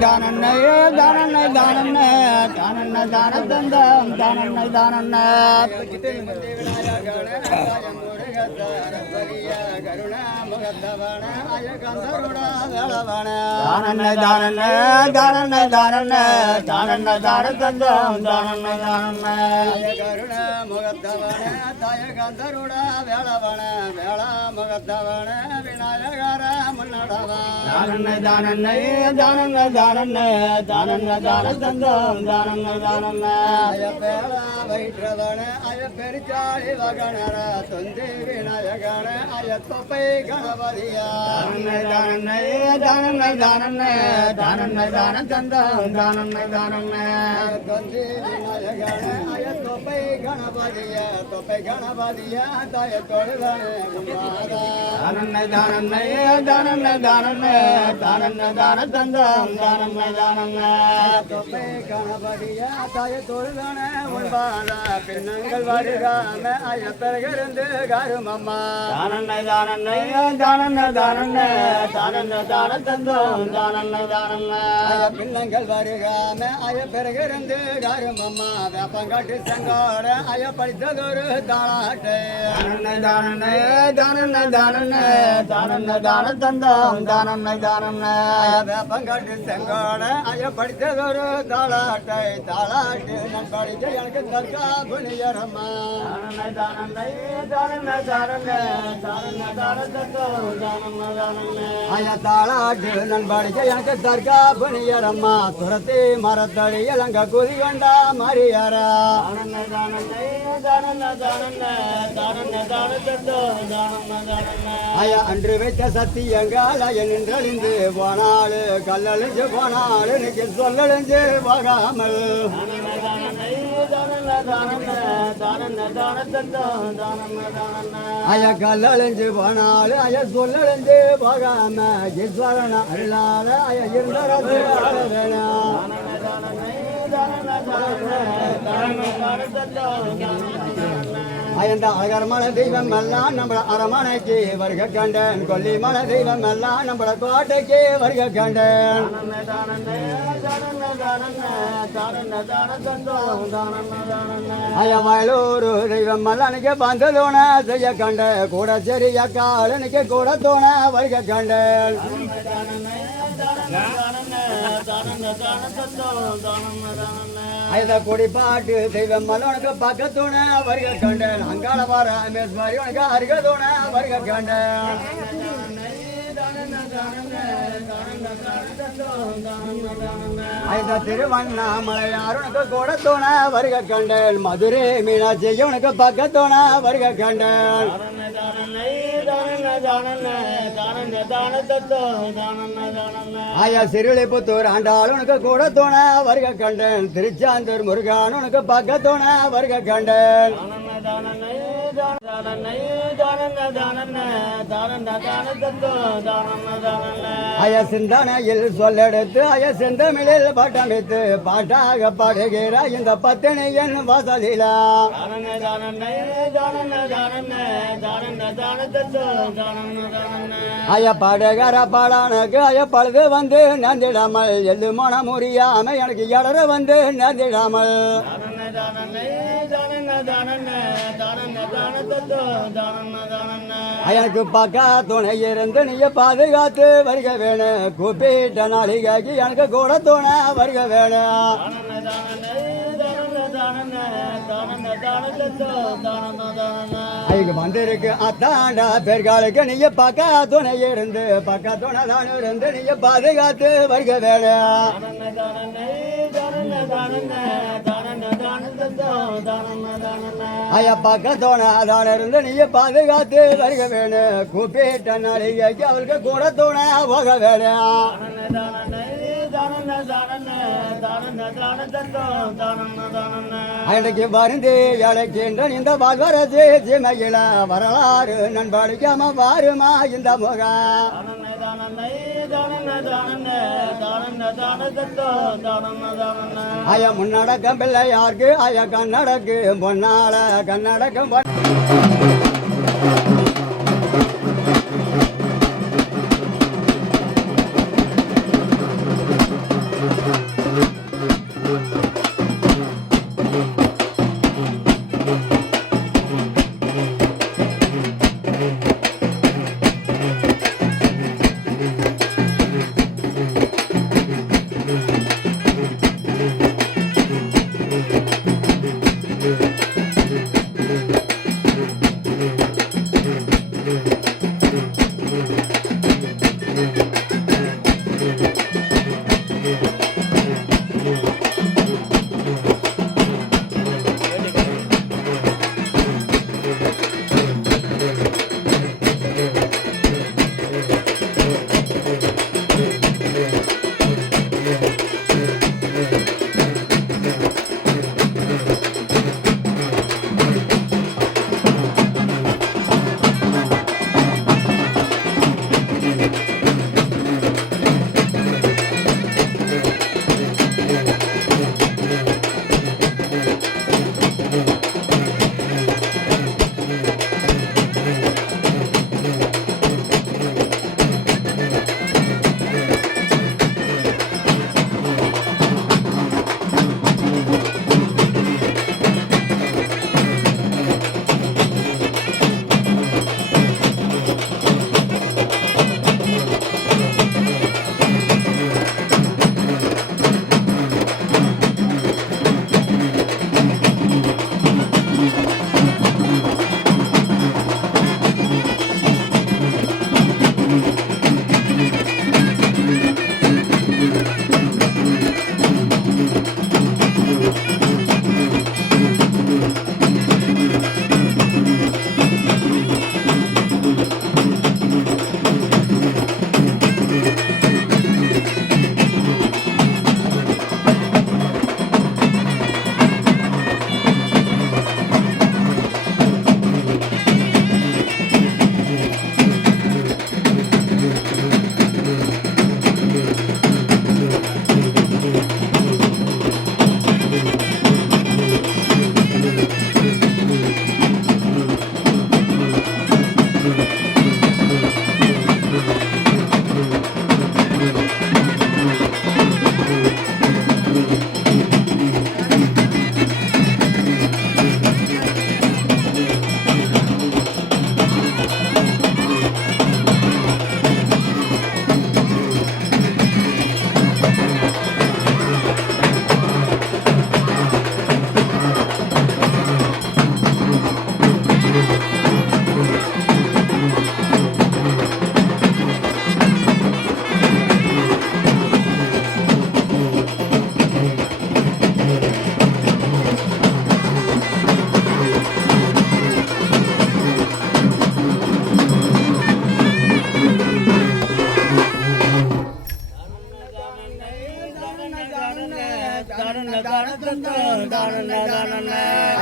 தானன்னை தானன்னை தானன்னை தானன்னை தான தந்தம் தானன்னை தானன்னை தானன்னை தானன்னை தானன்னை தானன்னை தானன்னை தான தந்தம் தானன்னை தானன்னை கருண முகத்தவன தாய கந்தருட வேளவன வேளா முகத்தவன விநாயகர முன்னடவா தானன்னை தானன்னை தானன்னை தானன்னை தானன்னை தான தந்தம் தானன்னை தானன்னை அயப்பேள வயிற்றவன அயப்பெருச்சாளி வகணர தொந்தி விநாயகன அயத்தொப்பை கணபதியா தானன்னை தானன்னை தானன்னை தானன்னை தானன்னை தான தந்தம் தானன்னை தானன்னை தொந்தி விநாயகன அயத்தொப்பை கணபதிய தொப்பை கணபதிய தாய தானன்னை தானன்னை தானன்னை தானன்னை தானன்னை தான தந்தம் தானன்னை தானன்னை தொப்பை கணபதிய தாய தொழுதான உள்வாத பின்னங்கள் வருகாம அயத்தரகிருந்து கருமம்மா தானன்னை தானன்னை தானன்னை தானன்னை தானன்னை தான தந்தம் தானன்னை தானன்னை பின்னங்கள் வருகாம அயப்பிறகிருந்து கருமம்மா வேப்பங்காட்டு சங்காட அய படித்ததொரு தாளாட்டே தானன்னை தானன்னை தானன்னை தானன்னை தானன்னை தான தந்தம் தானன்னை தானன்னை வேப்பங்காட்டு சங்காட அய படித்ததொரு தாளாட்டை தாளாட்டு நான் படித்த எனக்கு தற்கா புனியரம்மா தானன்னை தானன்னை தானன்னை தானன்னை தானன்னை தான தந்தம் தானன்னை தானன்னை அய தாளாட்டு நான் படித்த எனக்கு தற்கா புனியரம்மா துரத்தி மரத்தடி இளங்க குதி கொண்டா மரியாரா தானன்னை தானன்னை தானன்னை தானன்னை தானன்னை தான தந்தம் தானன்னை தானன்னை அய அன்று வைத்த சத்தியங்கால் அய நின்றழிந்து போனாள் கல்லழிஞ்சு போனாள் இன்னைக்கு சொல்லழிஞ்சு போகாமல் அய கல்லழிஞ்சு போனாள் அய சொல்லழிஞ்சு போகாம ஈஸ்வரன் அல்லாத அய இருந்தது வேணாம் அயந்த அகர்மல தெய்வம் எல்லாம் நம்மள அரமனைக்கு வருக கண்டன் கொல்லிமல தெய்வம் எல்லாம் நம்மள கோட்டைக்கு வருக கண்டன் அய வயலூர் தெய்வம் எல்லாம் வந்ததோன செய்ய கண்ட கூட செரிய காலனுக்கு கூட தோண வருக கண்டன் ஐத கொடி பாட்டு தெய்வம் மலனுக்கு பக்கத்தோன வருக கண்டன் அங்காள பாரமேஸ்வரி உனக்கு அருகதோன வருக கண்டன் ஐத திருவண்ணாமலையார் உனக்கு கூடத்தோன வருக கண்டன் மதுரை மீனாட்சி உனக்கு பக்கத்தோன வருக கண்டன் ஆயா சிறுளிபுத்தூர் ஆண்டாள் உனக்கு கூட தோண வருக கண்டன் திருச்சாந்தூர் முருகான் உனக்கு பக்கத்தோண வருக கண்டன் அய சிந்தனையில் சொல்லெடுத்து அய செந்தமிழில் பட்டமைத்து பாட்டாக பாடுகிற இந்த பத்தினியின் வசதிலா அய பாடுகிற பாடானுக்கு அய பழுது வந்து நந்திடாமல் எள்ளு மனம் முறியாம எனக்கு இடர வந்து நந்திடாமல் எனக்கு பக்கா துணை இருந்து நீங்க பாதுகாத்து வருக வேணும் கூப்பிட்ட நாளிகைக்கு எனக்கு கூட துணை வருக வேணும் அதுக்கு வந்திருக்கு அத்தாண்டா பெருகாலுக்கு நீங்க பக்கா துணை இருந்து பக்கா துணை தான் இருந்து நீங்க பாதுகாத்து வருக வேணும் ஐயா பக்கத்தோன அதான இருந்து நீங்க பாதுகாத்து வருக வேணும் கூப்பிட்ட நாளிகைக்கு அவருக்கு கூட தோண போக வேணும் அன்றைக்கு வருந்து இழைக்கின்ற இந்த வாழ்வரசு சிமையில வரலாறு நண்படிக்காம வாருமா இந்த முகம் ஐயா முன்னடக்கம் பிள்ளையாருக்கு ஐயா கண்ணடக்கு பொன்னால கண்ணடக்கம்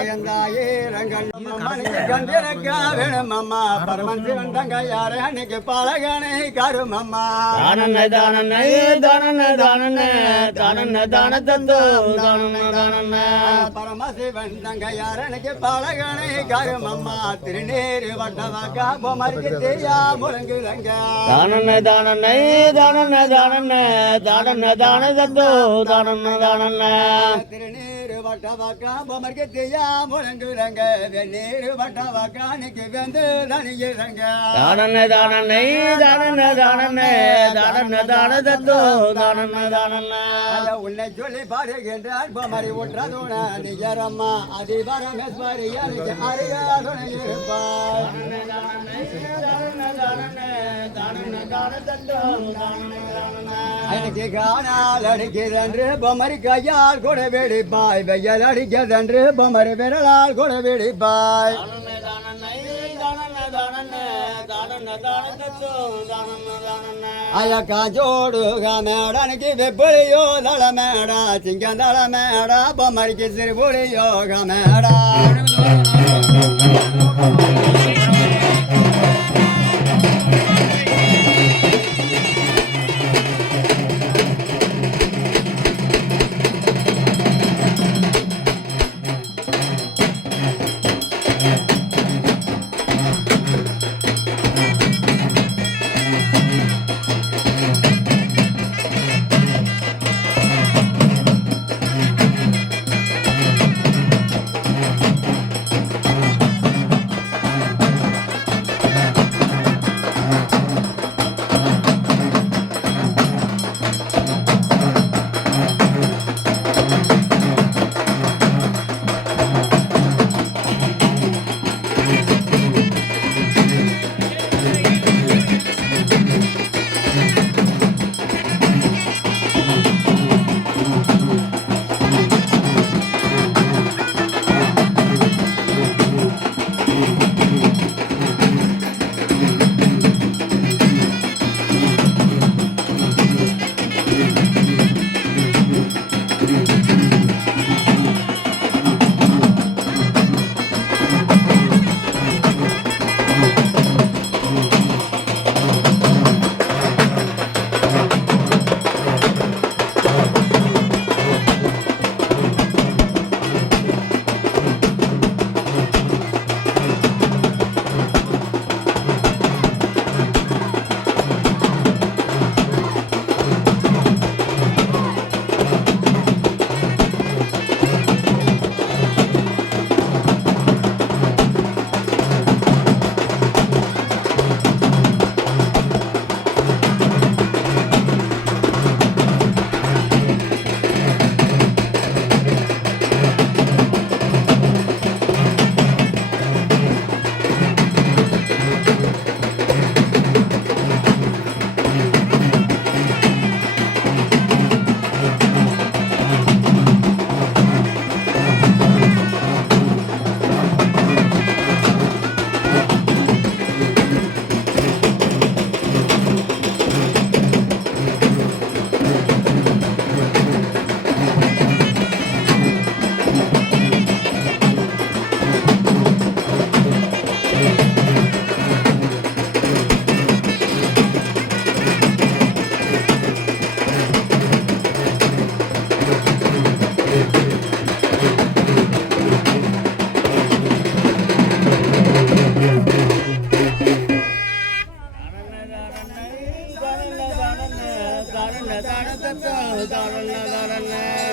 அயந்தாயே ரங்கண்டிருக்க வேணுமம்மா பரமன் சிவன் தங்க யார அன்னைக்கு பழகனை கருமம்மா தானன்ன தானன்ன தானன்ன தானன்ன தானன்ன தான தந்தோ தானன்ன தானன்ன பரமசிவன் தங்க யார அன்னைக்கு பழகனை கருமம்மா திருநீரு வட்டவாக்கா பொமருக்கு தேயா முழங்குதங்க தானன்ன தானன்ன தானன்ன தானன்ன தானன்ன தான தந்தோ தானன்ன தானன்ன திருநீரு வட்டவாக்கா பொமருக்கு தேயா முழங்குதங்க வெந்நீரு வட்டவாக்கா அன்னைக்கு வெந்து தனிகிறங்க தானன்ன தானன்ன தானன்ன தானன்ன தானன்ன தான தந்தோ தானன்ன தானன்ன உன்னை சொல்லி பாடுகின்றார் பொமரி உற்றதுண நிஜரம்மா அதிபரமேஸ்வரி எனக்கு அருகாதுணை இருப்பார் எனக்கு காணால் அடிக்கிறன்று பொமரி கையால் கூட வெடிப்பாய் வெய்யல் அடிக்கிறன்று பொமரி விரலால் கூட வெடிப்பாய் அயக்கா ஜோடுகா மேடனுக்கு வெப்புளியோ தள மேடா சிங்கம் தள மேடா பொம்மரிக்கு சிறுபுளியோக மேடா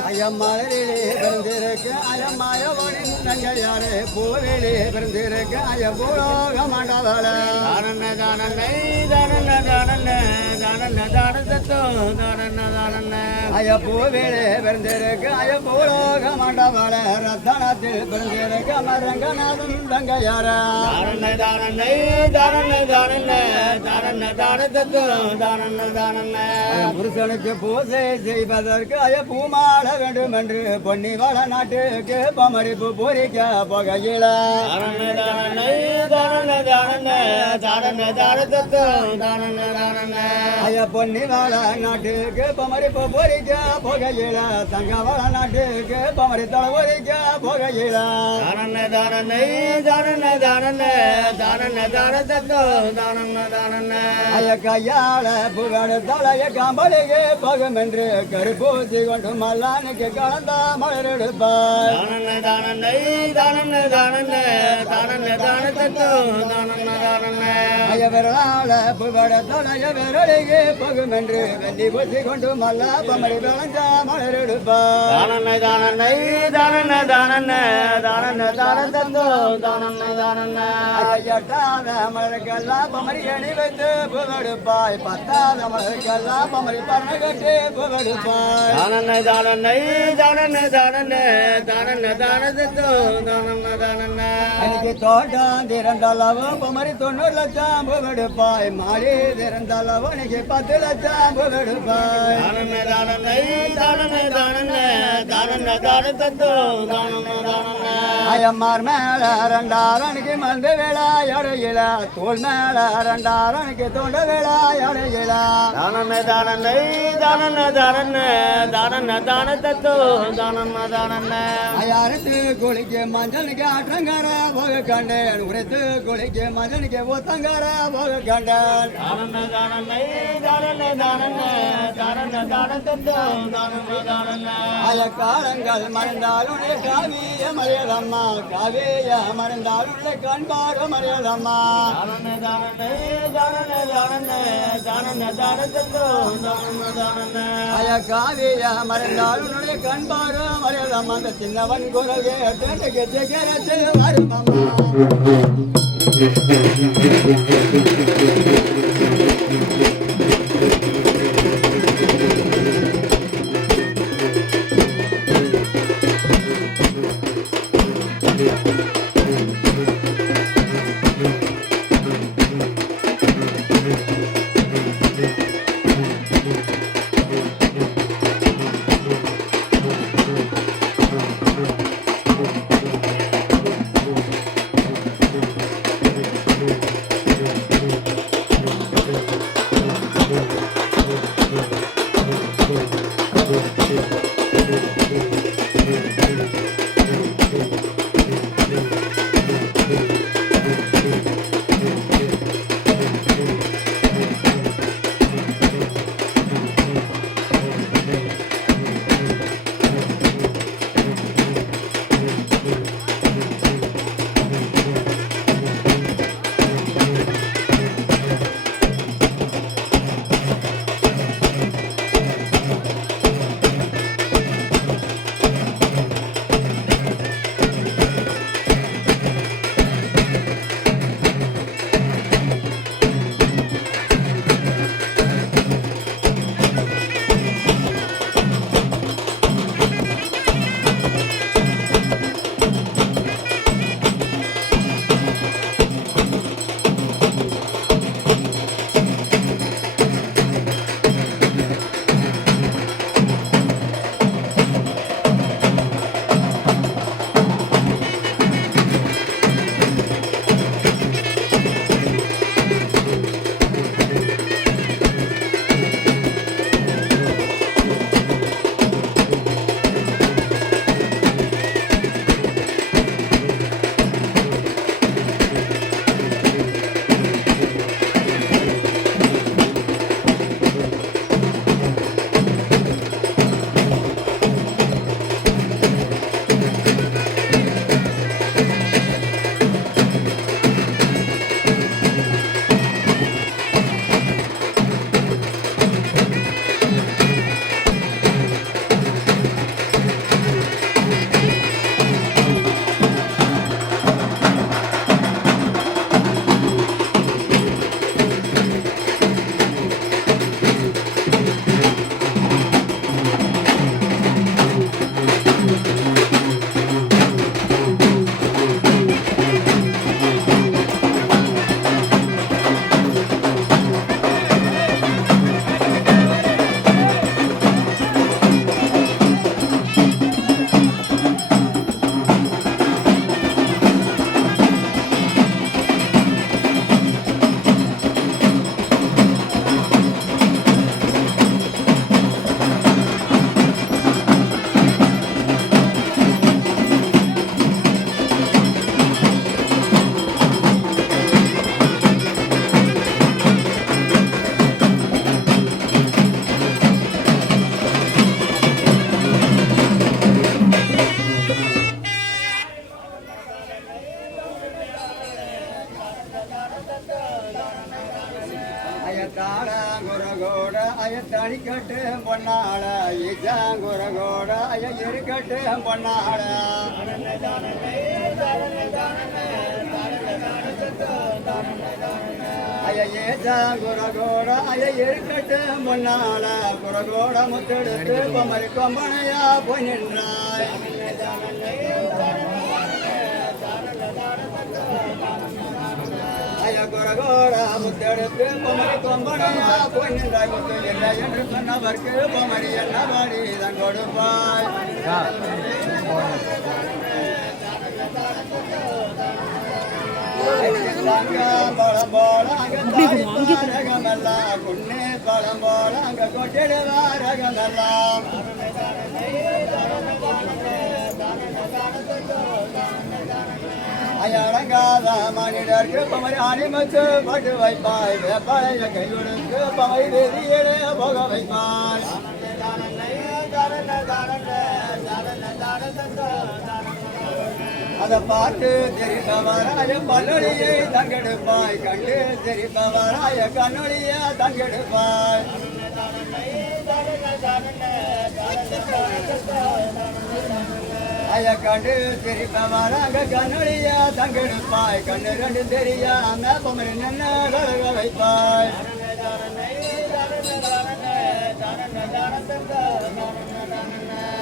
ஐயம்மாளிலே பிறந்திருக்க ஐயம்மாயவனின் தங்கையாரே பூவிலே பிறந்திருக்க ஐயப்பூலோக மாண்டவளே தானன்ன தானன்ன தானன்ன தானன்ன தானன்ன தானத்த தத்துவம் தானன்ன தானன்ன பூவிலே பிறந்திருக்கு பூலோக மண்டபல ரத்தனத்தில் பிறந்திருக்கு மரங்கநாதன் தங்கையார தானன்ன தானன்னை தானன்ன தானன்ன தானன்ன தான தத்துவம் தானன்ன தானன்ன புருஷனுக்கு பூஜை செய்வதற்கு பூமாட வேண்டும் என்று பொன்னி வள நாட்டுக்கு பமரிப்பு பொறிக்க புகையில தானன்ன தானன்னை தானன்ன தானன்ன தானன்ன தான தத்துவம் தானன்ன தானன்ன பொன்னி வள நாட்டுக்கு பமரிப்பு பொறிக்க புகையில தங்க வள நாட்டுக்கு பமரி தலை பொறிக்க புகையில தானன்ன தானன்னை தானன்ன தானன்ன தானன்ன தான தத்துவம் தானன்ன தானன்ன கையாள புகழ் தலைய காம்பலிಗೆ பகம் என்று கருப்பூசி கொண்டு மல்லானுக்கு கலந்த மலர் எடுப்பார் தானன்ன தானன்னை தானன்ன தானன்ன தானன்ன தான தத்துவம் தானன்ன தானன்ன விரலாள புகழ தலைய விரலிಗೆ பகம் என்று வெள்ளி பூசி கொண்டு மல்லா பமரி விளஞ்ச மலர் எடுப்பார் தானன்ன தானன்னை தானன்ன தானன்ன தானன்ன தான தத்துவம் தானன்ன தானன்ன எட்டாத மலருக்கெல்லாம் பமரி அணி வைத்து புகழுப்பாய் பத்தாத மலருக்கெல்லாம் பமரி பரண கட்டி புகழுப்பாய் தானன்ன தானன்னை தானன்ன தானன்ன தானன்ன தான தத்துவம் தானன்ன தானன்ன எனக்கு தோட்டம் திறந்தளவு பமரி 90 லட்சம் புகழுப்பாய் மாடி திறந்தளவு எனக்கு 10 லட்சம் புகழுப்பாய் தானன்ன தானன்னை தானன்ன தானன்ன தானன்ன தான தத்துவம் தானன்ன தானன்ன அயம்மார் மேல ரெண்டாரனுக்கு மந்த வேளாயடையில தோல் மேல ரெண்டாரனுக்கு தோண்ட வேளாயடையில தானன்ன தானன்னை தானன்ன தானன்ன தானன்ன தான தத்துவம் தானன்ன தானன்ன அயாரத்து குளிக்கு மஞ்சளுக்கு ஆற்றங்கர போக கண்டேன் உரைத்து குளிக்கு மஞ்சளுக்கு ஒத்தங்கர போக கண்டேன் தானன்ன தானன்னை தானன்ன தானன்ன தானன்ன தான தத்துவம் தானன்ன தானன்ன காலங்கள் மறந்தாலும் காவிய மறையதம்மா காவிய மறந்தாலும் கண்பார மறையதம்மா தானன்ன தானன்னை தானன்ன தானன்ன தானன்ன தான தத்துவம் தானன்ன தானன்ன காவிய மறந்தாலும் கண்பார மறையதம்மா அந்த சின்னவன் குரவே கேட்டு வருமம்மா தாள குரகோட அய தனிக்கட்டு பொன்னாள இஜாங்குரகோட அய இருக்கட்டு பொன்னாள அய ஏஜாங்குரகோட அய இருக்கட்டு பொன்னாள குரகோட முத்தெடுத்து பொமரி கொம்பனையா போய் நின்றாய் அய குரகோட முத்தெடுத்து பொமரி கொம்பனையா போய் நின்றாய் முத்து இல்லை என்று சொன்னவர்க்கு பொமரி என்ன பாடி தன் கொடுப்பாய் பழம் போல அங்க தாரகமெல்லாம் குன்னே பழம் போல அங்க கொட்டிடுவாரகமெல்லாம் அயடங்காத மனிதர்க்கு பமரி அணிமத்து பட்டு வைப்பாய் வேப்பாளைய கையொடுக்கு பமரி வெறியிலே போக வைப்பாய் அதை பார்த்து தெரிப்பவராய பல்லொழியை தங்கெடுப்பாய் கண்டு தெரிப்பவராய கண்ணொழிய தங்கெடுப்பாய் அய கண்டு தெரிப்பவராக கண்ணொழிய தங்கெடுப்பாய் கண்ணு ரெண்டு தெரியாம பொம்மரி நின்று கலக வைப்பாய்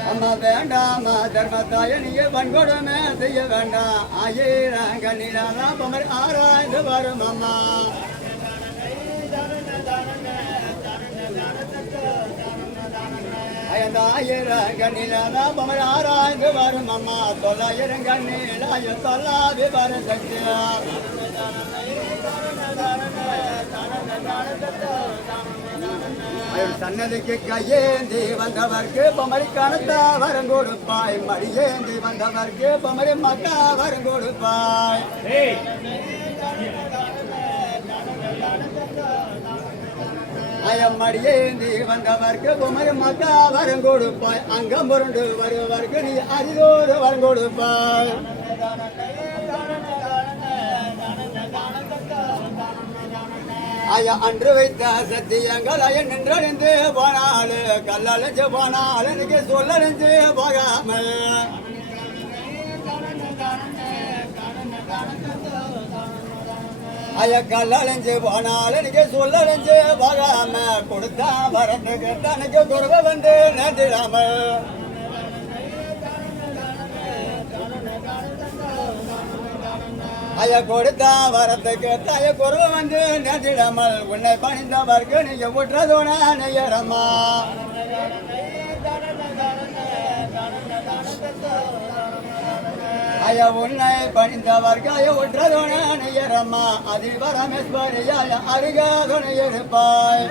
அம்மா வேண்டாமா தர்மத்தாயனிய வன்கொடுமை செய்ய வேண்டாம் ஆயிரம் கண்ணினாதான் பொம்மரி ஆராய்ந்து வரும் அம்மா ஐந்தாயிரம் கண்ணினாதான் பொம்மரி ஆராய்ந்து வரும் அம்மா 900 கண்ணிலாய தொல்லாவி வரும் சக்தியா சன்னதிக்கு கையேந்தி வந்தவர்க்கு பொமரி கணத்தா வரம் கொடுப்பாய் மடியேந்தி வந்தவர்க்கு பொமரி மக்கா வரம் கொடுப்பாய் மடியேந்தி வந்தவர்க்கு பொமரி மக்கா வரம் கொடுப்பாய் அங்கம் புரண்டு வருவதற்கு நீ அரிதோடு வரம் கொடுப்பாய் ஐயா அன்று வைத்த சத்தியங்கள் ஐய நின்றறிந்து போனாலு கல்லழிஞ்சு போனால் எனக்கு சொல்லறிஞ்சு போகாம ஐயா கல்லழிஞ்சு போனால் எனக்கு சொல்லறிஞ்சு போகாம கொடுத்தா வரத்துக்கு தனக்கு குருவ வந்து நேர்த்திடாம ஐயா கொடுத்தா வரத்துக்கு தாய குருவ வந்து நேர்த்திடாமல் உன்னை பணிந்தவர்க்கு நீங்க விட்டுறதோன நெய்யரம்மா ஐயா உன்னை பணிந்தவர்க்கு ஐயா விட்டுறதோன நெய்யரம்மா அதில் பரமேஸ்வரியாய அருகாதுணை இருப்பாய்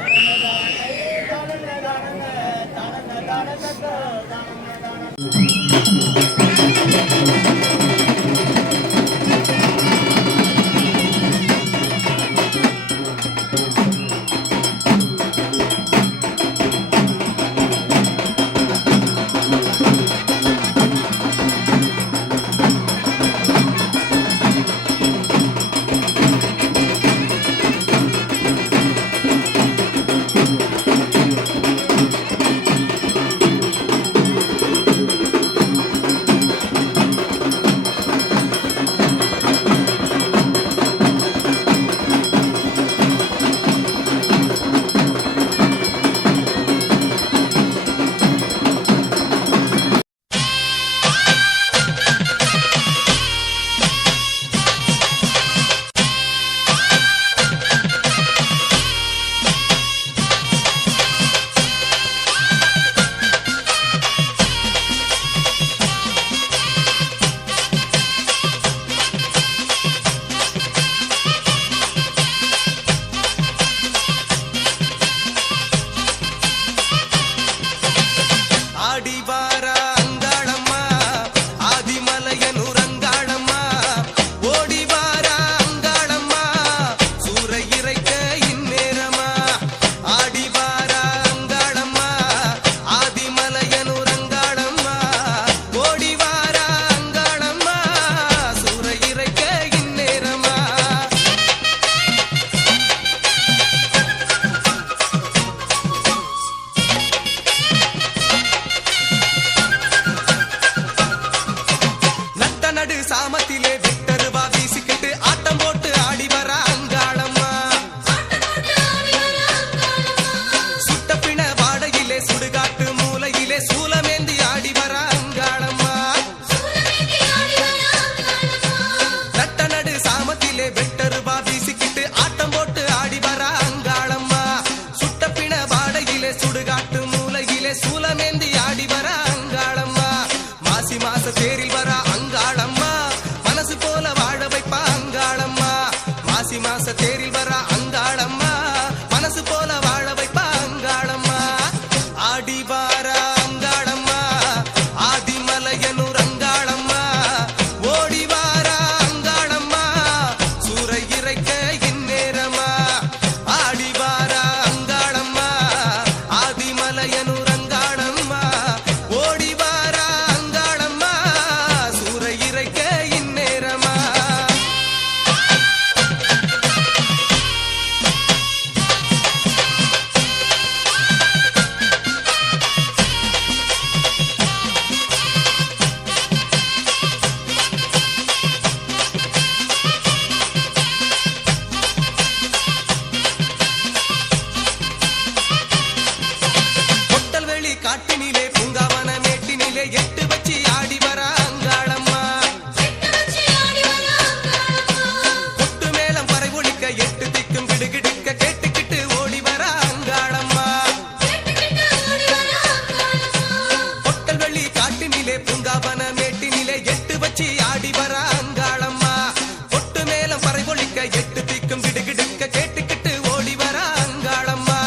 எட்டு திக்கும் கிடுகிடுக்க கேட்டுக்கிட்டு ஓடி வர அங்காளம்மா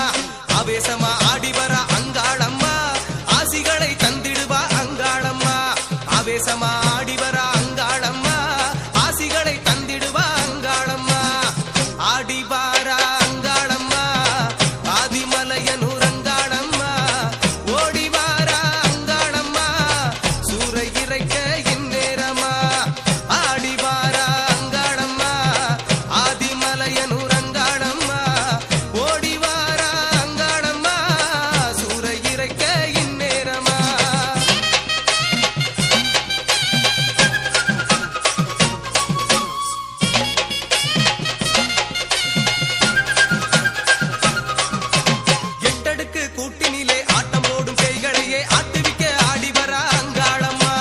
ஆவேசமா ஆடி வர அங்காளம்மா ஆசிகளை தந்திடுவா அங்காளம்மா ஆவேசமா ஆடி வர அங்காளம்மா ஆசிகளை தந்திடுவா அங்காளம்மா ஆடி வார அங்காளம்மா ஆதிமலையனூர் அங்காளம்மா ஓடி வார அங்காளம்மா சூறை இறைக்க இந்நேரமா ஆடி வார அங்காளம்மா ஆதிமலையனூர் அங்காளம்மா ஓடி வார அங்காளம்மா சூறை இறைக்க இந்நேரமா எட்டடுக்கு கூட்டினிலே ஆட்டம் போடும் பேய்களையே ஆட்டுவிக்க ஆடி வர அங்காளம்மா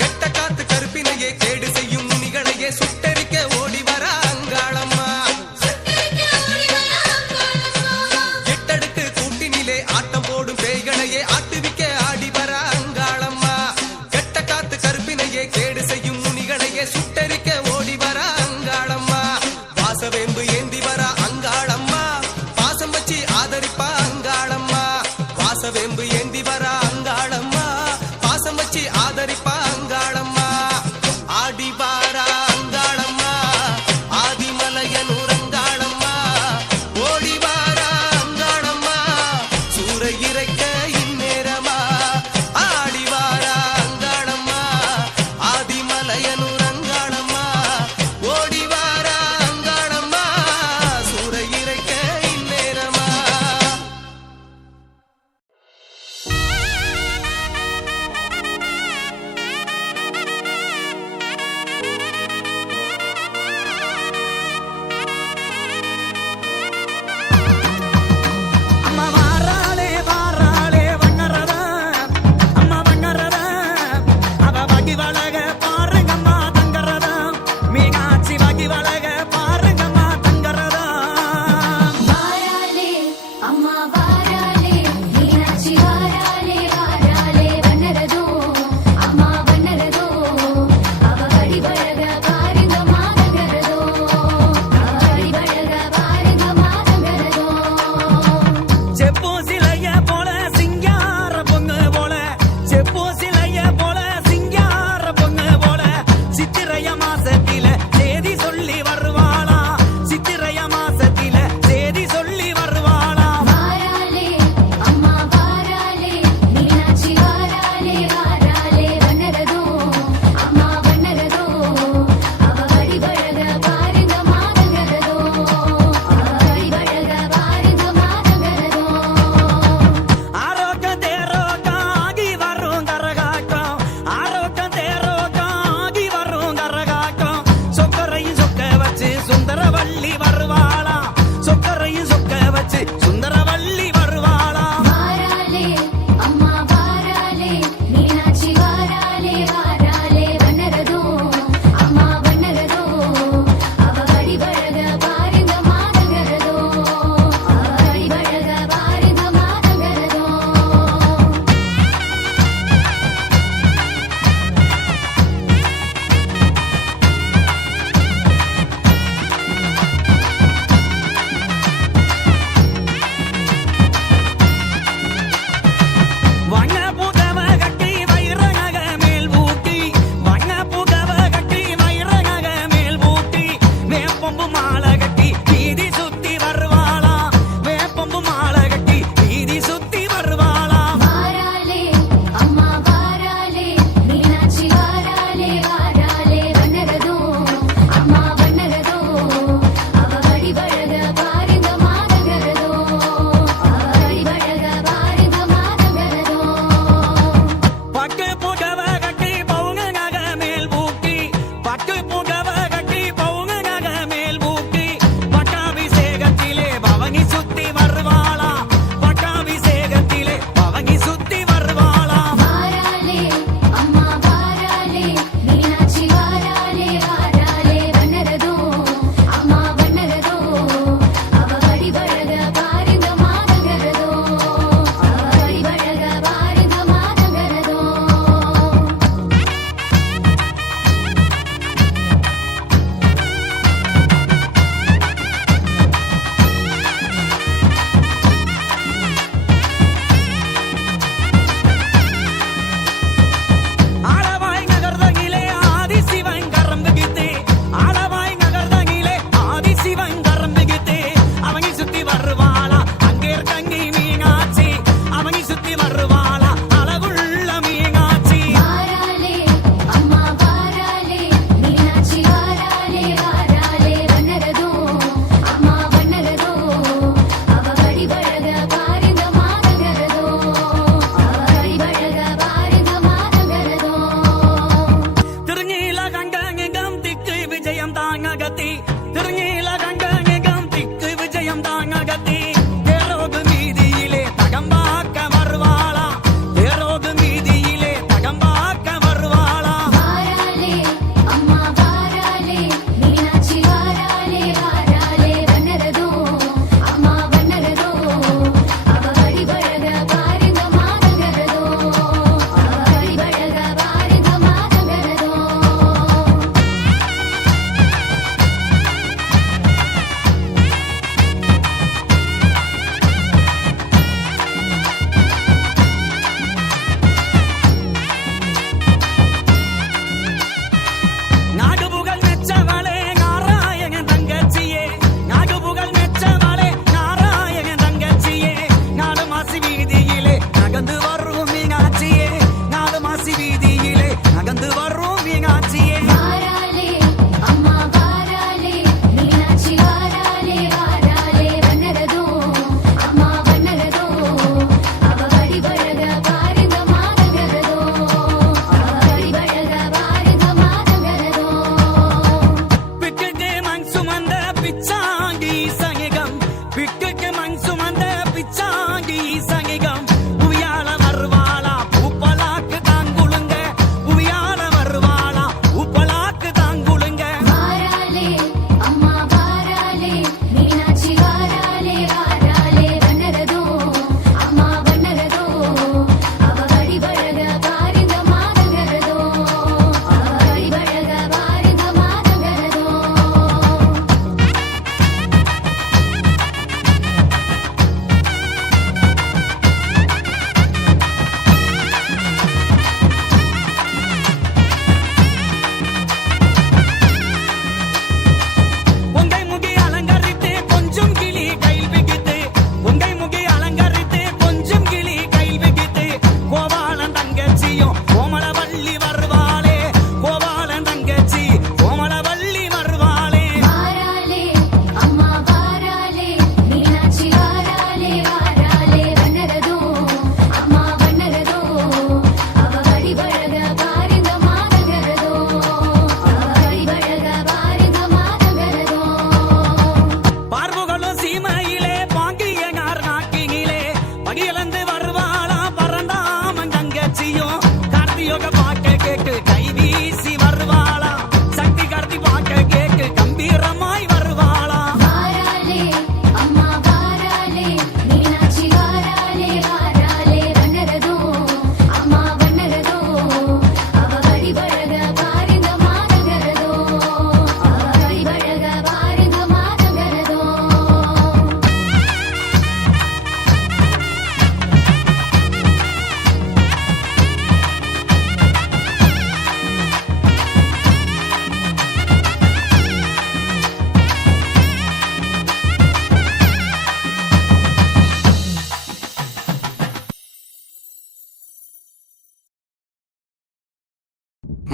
கெட்ட காத்து கருப்பினையே கேடு செய்யும் முனிகளையே சுட்டரிக்க ஓடி வர அங்காளம்மா எட்டடுக்கு கூட்டினிலே ஆட்டம் போடும் பேய்களையே ஆட்டுவிக்க ஆடி வர அங்காளம்மா கெட்ட காத்து கருப்பினையே கேடு செய்யும் முனிகளையே சுட்டரிக்க ஓடி வர அங்காளம்மா வாசவேம்பு ஏந்தி வர அங்காளம்மா பாசம் வச்சு ஆதரிப்பா அங்காளம்மா வாசவேம்பு ஏந்தி வர அங்காளம்மா பாசம் வச்சு ஆதரிப்பா அங்காளம்மா ஆடி வார அங்காளம்மா ஆதிமலையனூர் அங்காளம்மா ஓடி வார அங்காளம்மா சூறை இறைக்க இந்நேரமா ஆடி வார அங்காளம்மா ஆதிமலையனூர் அங்காளம்மா ஓடி வார அங்காளம்மா சூறை இறைக்க இந்நேரமா அம்மா வாராளே வாராளே வண்ணரத அம்மா வண்ணரத அவ வகி வளக பாருங்கம்மா தங்கரத மீனாட்சி வகி வளக பாருங்கம்மா தங்கரத வாராலே அம்மா வாராலே மீனாட்சி வாராலே வாராலே வண்ணரதோ அம்மா வண்ணரதோ அவ வடிவழக பாருங்கம்மா தங்கரதோ அவ வடிவழக பாருங்கம்மா தங்கரதோ செப்போ சிலைய போல சிங்கார பொண்ணு போல செப்போ சிலைய போல சிங்கார பொண்ணு போல சித்திரைய மாசத்தில சேதி சொல்லி வருவாளா சித்திரைய மாசத்தில சேதி சொல்லி வருவாளா வாராலே அம்மா வாராலே மீனாட்சி வாராலே வாராலே வண்ணரதோ அம்மா வண்ணரதோ அவ வடிவழக பாருங்கம்மா தங்கரதோ அவ வடிவழக பாருங்கம்மா தங்கரதோ ஆரோக்கம் தேரோக்கம் ஆகி வரும் கரகாட்டம் ஆரோக்கம் தேரோக்கம் ஆகி வரும் கரகாட்டம்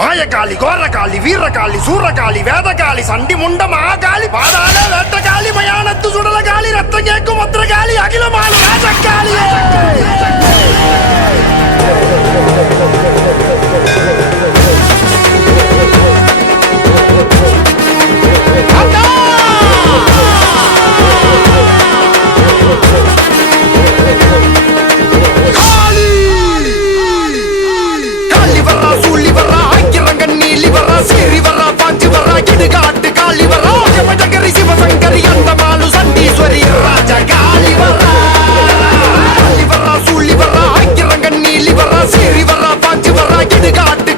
மாயகாளி கோரகாளி வீரகாளி சூரகாளி வேதகாளி சண்டி முண்ட மகாகாளி பாதாள வேட்டகாளி மயானத்து சுடலகாளி ரத்தம் கேட்கும் ஒத்திரகாளி அகிலமான ராஜகாளியே சிவசங்கரி அந்த மாலு சண்டீஸ்வரி ராஜா காளி வரா காளி வரா சூழி வரா ஐக்கிரங்கன் நீலி வரா சீரி வரா பாஞ்சி வரா இடுகாட்டு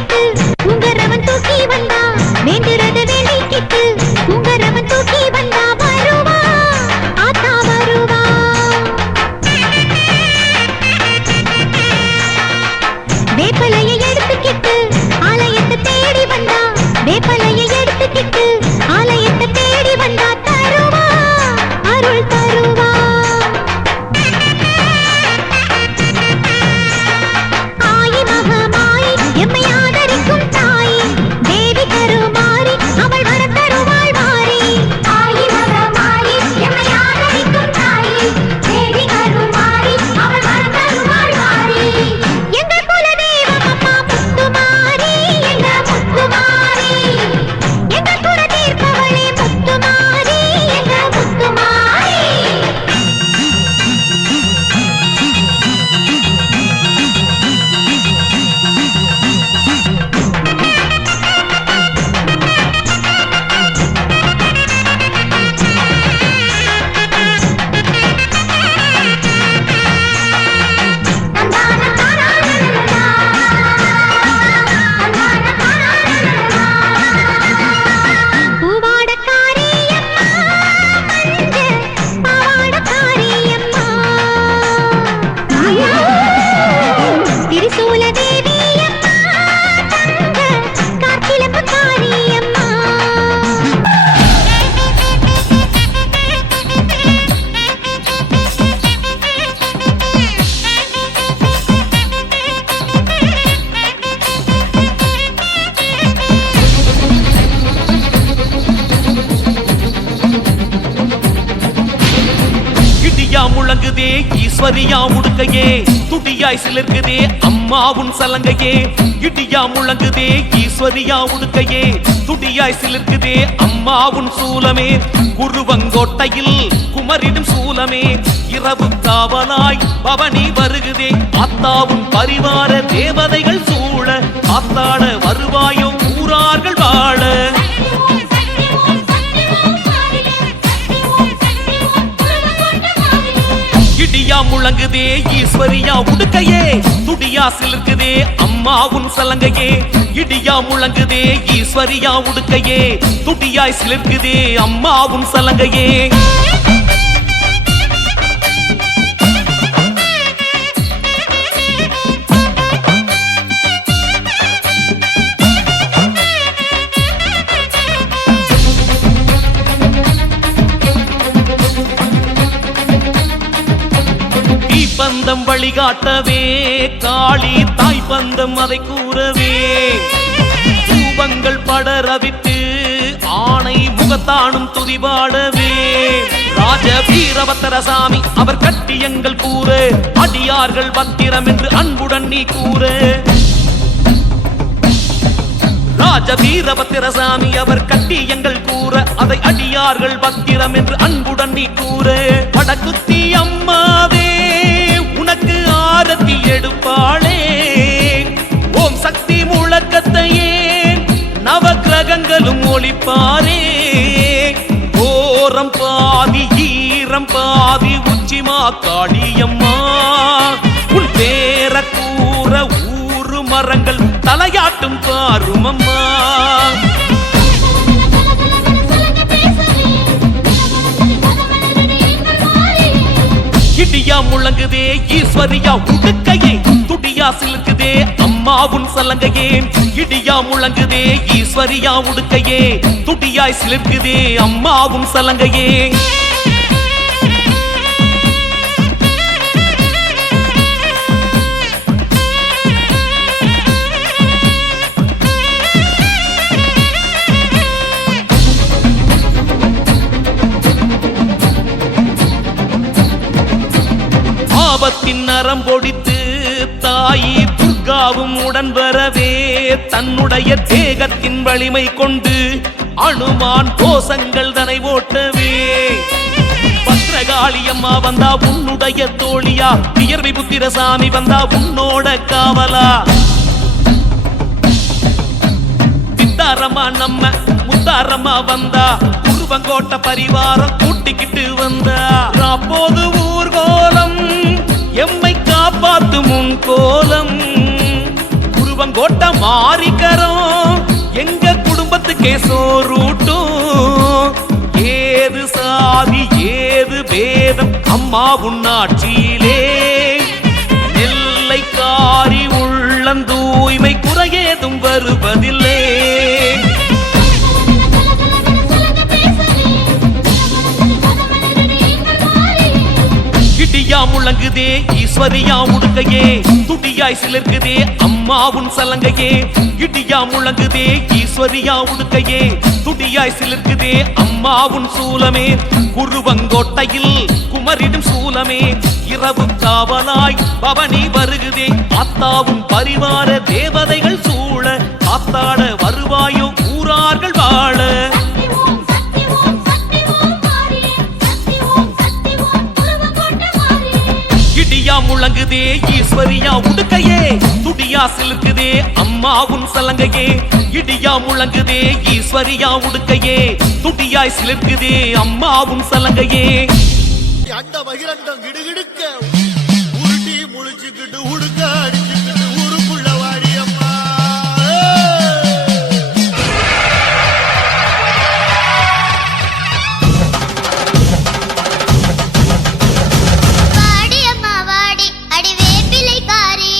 கிட்டு உங்கரவன் தூக்கி வந்தா வேண்டுறது வேலை கிட்டு உங்கரவன் தூக்கி வந்தா வருவா ஆத்தா வருவா வேப்பலையை எடுத்துக்கிட்டு ஆலயத்தை தேடி வந்தா வேப்பலையை எடுத்துக்கிட்டு ஆலயத்தை தேடி வந்தா தருவா அருள் தருவா ஆயி மகமாயி எம்மை ஆதரிக்கும் தாயி தேவி கருமாரி அவள் வர தருவாள் வாரி ஆயி மகமாயி எம்மை ஆதரிக்கும் தாயி தேவி கருமாரி அவள் வர தருவாள் வாரி எங்க குலதெய்வம் அம்மா முத்துமாரி எங்க முத்துமாரி எங்க குல தீர்ப்பவளே முத்துமாரி எங்க முத்துமாரி பூவாடக்காரி அம்மா மஞ்ச பாவாடக்காரி அம்மா திரிசூல தேவி அம்மா தங்க கார்த்திலப்பக்காரி அம்மா இடியா முழங்குதே ஈஸ்வரியா உடுக்கையே துடியாய் சிலிர்க்குதே அம்மாவுன் சலங்கையே இடியா முழங்குதே ஈஸ்வரியா உடுக்கையே துடியாய் சிலிர்க்குதே அம்மாவுன் சூலமே குருவங்கோட்டையில் குமரிடும் சூலமே இரவு காவலாய் பவனி வருகுதே ஆத்தாவும் பரிவார தேவதைகள் சூழ ஆத்தாட வருவாயோ ஊரார்கள் வாழ இடியா முழங்குதே ஈஸ்வரியா உடுக்கையே துடியா சிலிர்க்குதே அம்மாவுன் சலங்கையே இடியா முழங்குதே ஈஸ்வரியா உடுக்கையே துடியாய் சிலிர்க்குதே அம்மாவுன் சலங்கையே பந்தம் வழிகாட்டவே காளி தாய் பந்தம் அதை கூறவே ரூபங்கள் படரவிட்டு ஆணை முகத்தானும் துதிபாடவே ராஜ வீரபத்திரசாமி அவர் கட்டியங்கள் கூற அடியார்கள் பத்திரம் என்று அன்புடன் நீ கூற ராஜ வீரபத்திரசாமி அவர் கட்டியங்கள் கூற அதை அடியார்கள் பத்திரம் என்று அன்புடன் நீ கூற படக்குத்தி அம்மாவே உனக்கு ஆரத்தி எடுப்பாளே ஓம் சக்தி முழக்கத்தையே நவ கிரகங்களும் ஒளிப்பாரே ஓரம் பாதி ஈரம் பாதி உச்சிமா காளியம்மா உன் பேர கூற ஊரு மரங்கள் தலையாட்டும் பாருமம்மா இடியா முழங்குதே ஈஸ்வரியா உடுக்கையே துடியா சிலுக்குதே அம்மாவுன் சலங்கையே இடியா முழங்குதே ஈஸ்வரியா உடுக்கையே துடியாய் சிலிர்க்குதே அம்மாவுன் சலங்கையே ஆபத்தின் நரம் பொடித்து தாயி துர்காவும் உடன் வரவே தன்னுடைய தேகத்தின் வலிமை கொண்டு அனுமான் கோசங்கள் தனை ஓட்டவே பத்ரகாளி அம்மா வந்தா உன்னுடைய தோழியா வியர்வி புத்திரசாமி வந்தா உன்னோட காவலா வித்தாரமா நம்ம முத்தாரமா வந்தா குருவங்கோட்ட பரிவாரம் கூட்டிக்கிட்டு வந்தா அப்போது ஊர்கோலம் எம்மை காப்பாத்து முன் கோலம் குருவங்கோட்ட மாறிக்கரும் எங்க குடும்பத்துக்கே சோறூட்டும். ஏது சாதி ஏது பேதம் அம்மா உன்னாட்சியிலே, நெல்லைக்காரி உள்ளந்தூய்மை குறையேதும் வருவதில்லை. இடியா முழங்குதே ஈஸ்வரியா உடுக்கையே, துடியாய் சிலிர்க்குதே அம்மாவுன் சலங்கையே. இடியா முழங்குதே ஈஸ்வரியா உடுக்கையே, துடியாய் சிலிர்க்குதே அம்மாவுன் சூலமே. குருவங்கோட்டையில் குமரிடும் சூலமே, இரவு காவலாய் பவனி வருகுதே. ஆத்தாவும் பரிவார தேவதைகள் சூழ, காத்தாட வருவாயோ ஊரார்கள் வாழ. இடியா முழங்குதே ஈஸ்வரியா உடுக்கையே, துடியா சிலுக்குதே அம்மாவுன் சலங்கையே. இடியா முழங்குதே ஈஸ்வரியா உடுக்கையே, துடியாய் சிலிர்க்குதே அம்மாவுன் சலங்கையே. அண்ட பகிரண்டம் கிடுகிடுக்க உருட்டி முழிச்சுக்கிட்டு உடுக்க அடிச்சுக்கிட்டு ஊருக்குள்ள வாடியம்மா. வாடி அம்மா வாடி அடி வேப்பிலைக்காரி,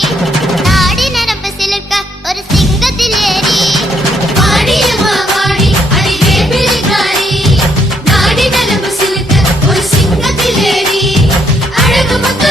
நாடி நரம்பு சிலிர்க்க ஒரு சிங்கத்தில் ஏறி. வாடியம்மா வாடி அடி வேப்பிலைக்காரி, நாடி நரம்பு சிலுக்க ஒரு சிங்கத்தில் ஏறி. அழகு முத்து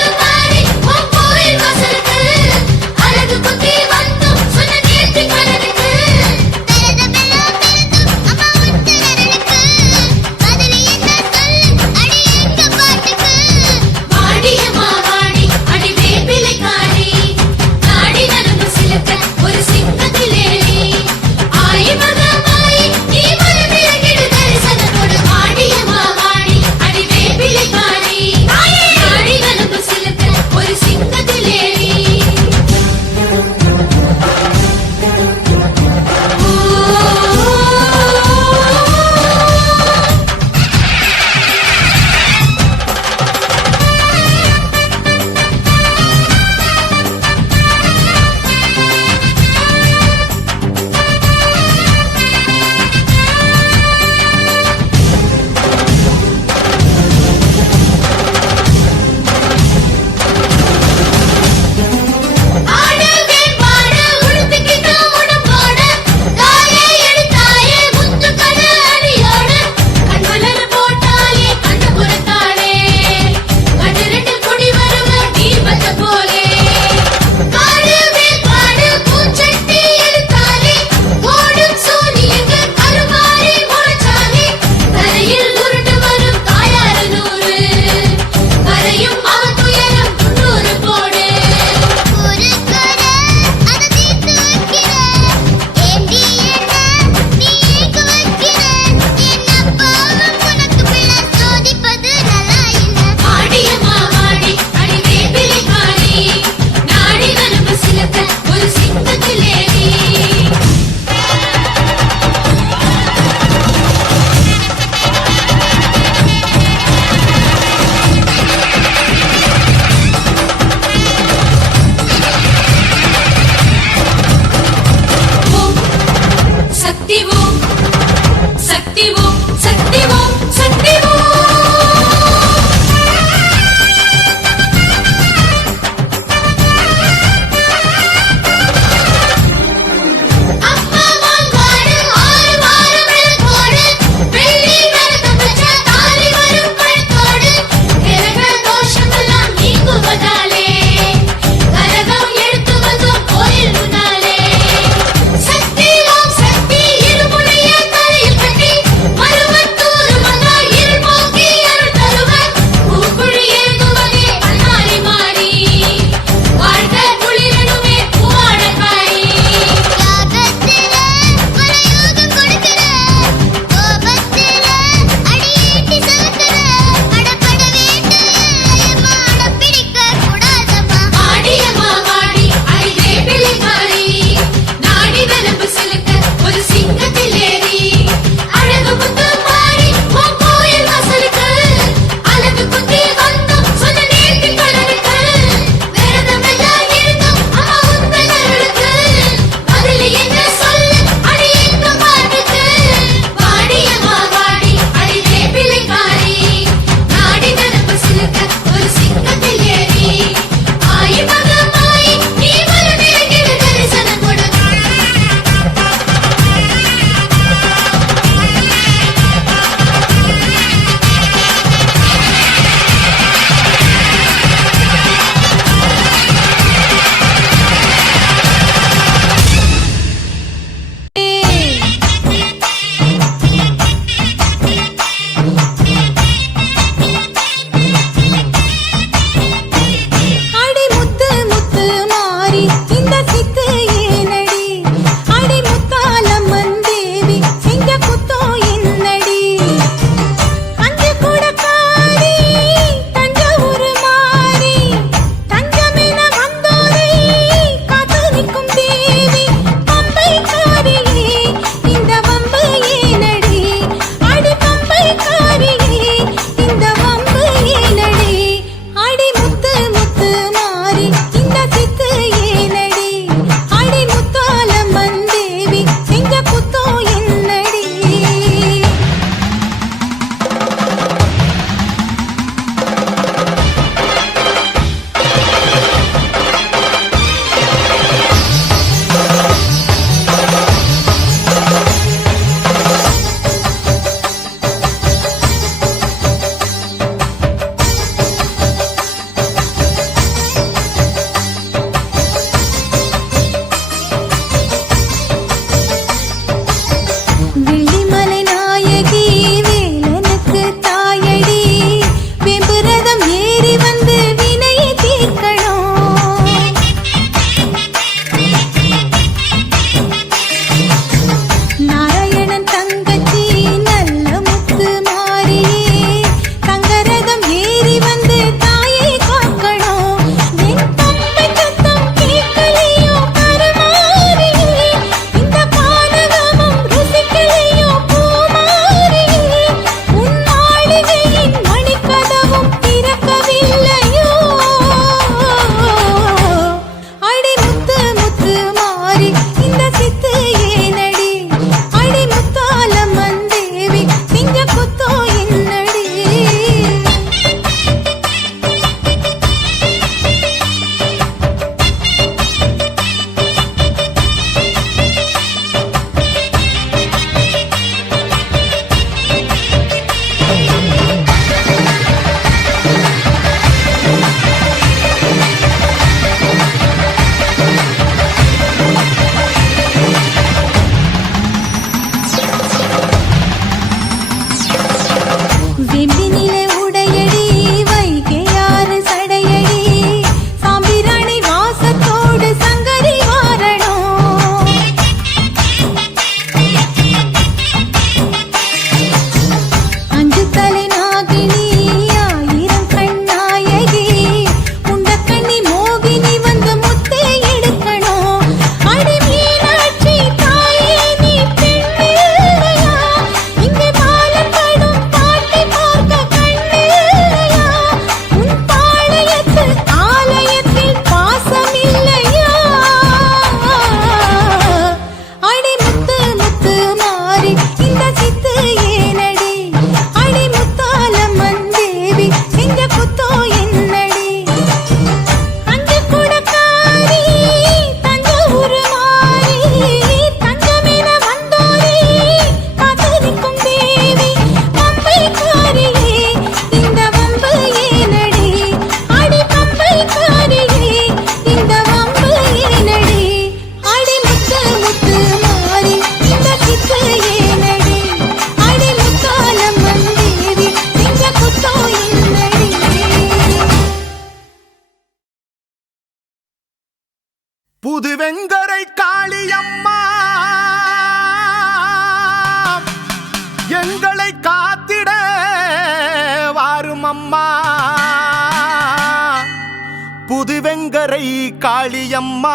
புதுவெங்கரை காளியம்மா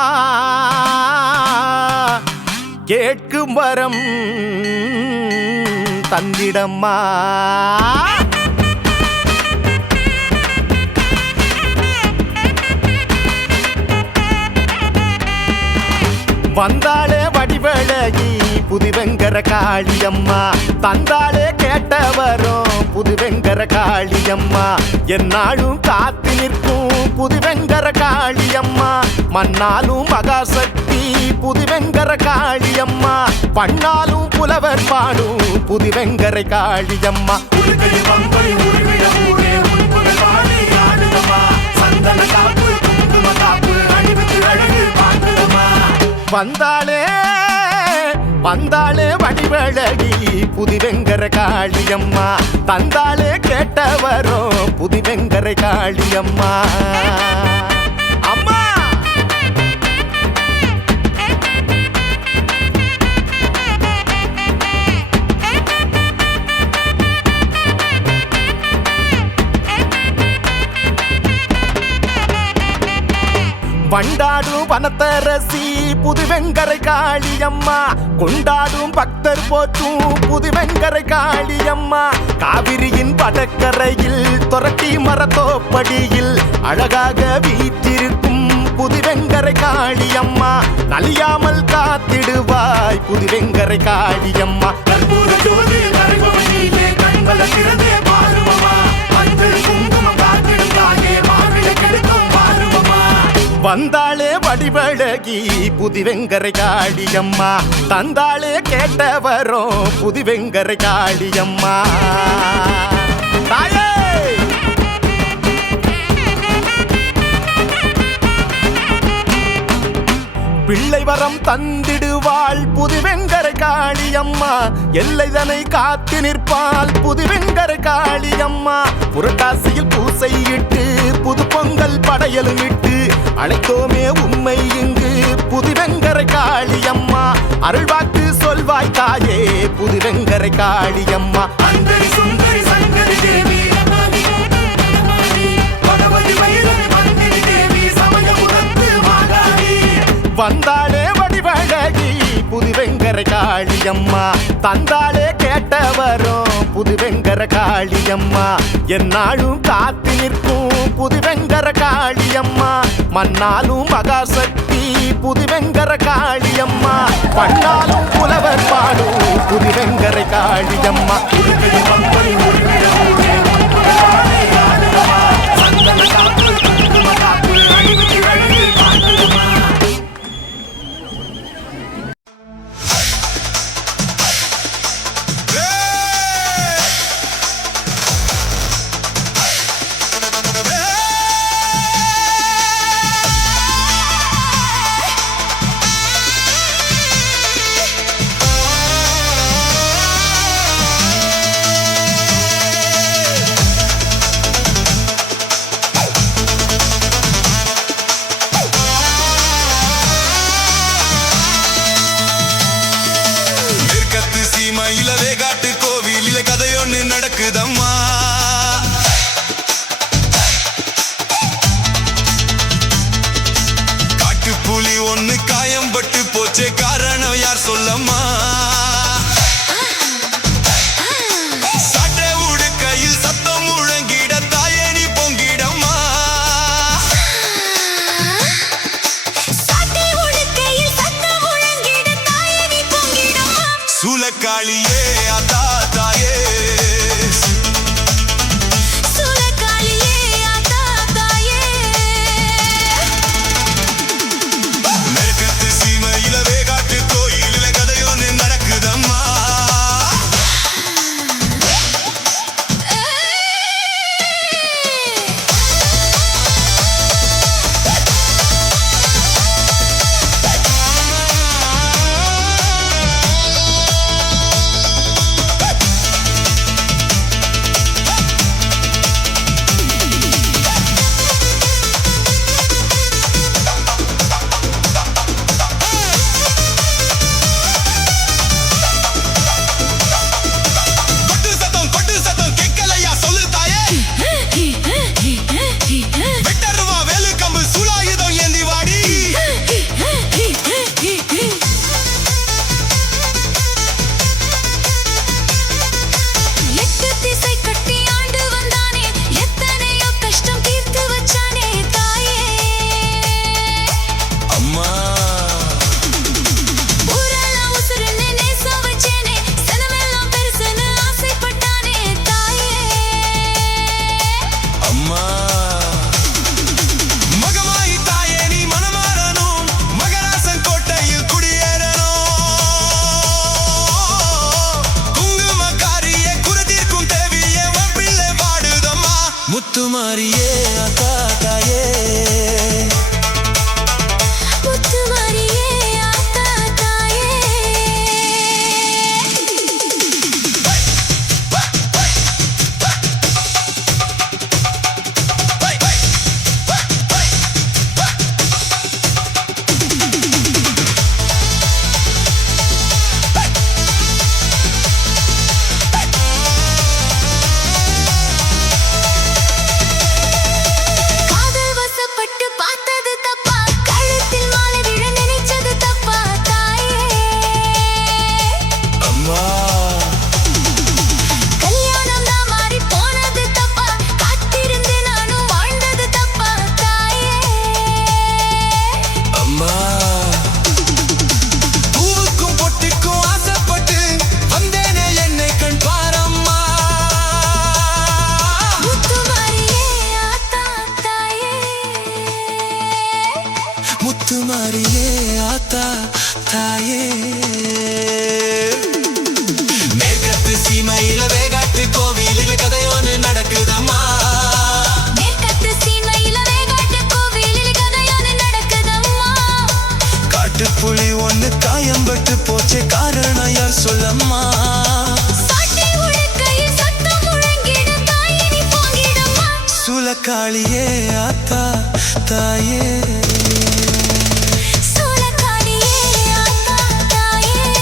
கேட்கும் வரம் தந்திடம்மா. வந்தாளே வடிவழகி புதுவெங்கர காளியம்மா தந்தாளே கேட்ட வரும் புதுவெங்கர காளியம்மா என்னாலும் காத்து நிற்கும் புதுவெங்கர காளியம்மா மண்ணாலும் மகாசக்தி புதுவெங்கர காளியம்மா பண்ணாலும் புலவர் பாடும் புதுவெங்கரை காளியம்மா. வந்தாளே வந்தாளே வடிவழகி புதுவெங்கர காளியம்மா தந்தாளே கேட்ட வரும் புதுவெங்கரை காளியம்மா. அம்மா வண்டாடும் வனத்தரசி புதுவெங்கரை காளியம்மா கொண்டாடும் பக்தர் போற்றும் புதுவெங்கரை காளியம்மா காவிரியின் வடக்கரையில் தொரட்டி மரத்தோப்படியில் அழகாக வீற்றிருக்கும் புதுவெங்கரை காளியம்மா நலியாமல் காத்திடுவாய் புதுவெங்கரை காளியம்மா. வந்தாளே வடிவழகி புதுவெங்கரை காளியம்மா தந்தாளே கேட்ட வரும் புதுவெங்கரை காளியம்மா. தாயே பிள்ளை வரம் தந்திடுவாள் புதுவெங்கரை காளியம்மா எல்லைதனை காத்து நிற்பாள் புதுவெங்கரை காளியம்மா புரட்டாசியில் பூசையிட்டு புது பொங்கல் படையலும் இட்டு அழைத்தோமே உண்மை இங்கு புதுவெங்கரை காளியம்மா அருள்வாக்கு சொல்வாய் தாயே புதுவெங்கரை காளியம்மா. அந்தரி சுந்தரி சங்கரி தேவி வந்தாளே வடிவழகி புதுவெங்கரை காளியம்மா தந்தாளே கேட்ட வரும் புதுவெங்கர காளியம்மா என்னாலும் காத்து நிற்கும் புதுவெங்கர காளியம்மா மண்ணாலும் மகாசக்தி புதுவெங்கர காளியம்மா பண்ணாலும் புலவர் பாடும் புதுவெங்கரை காளியம்மா. நடக்குதம்மா காட்டுப்புலி ஒண்ணு காயம்பட்டு போச்சே காரணம் யார் சொல்லம்மா சட்டை உடுக்கையில் சத்தம் முழங்கிட தாயணி பொங்கிடம்மா சூலக்காளியே அதா தாயே சூலக்காளியே ஆத்தா தாயே சூலக்காளியே ஆத்தா தாயே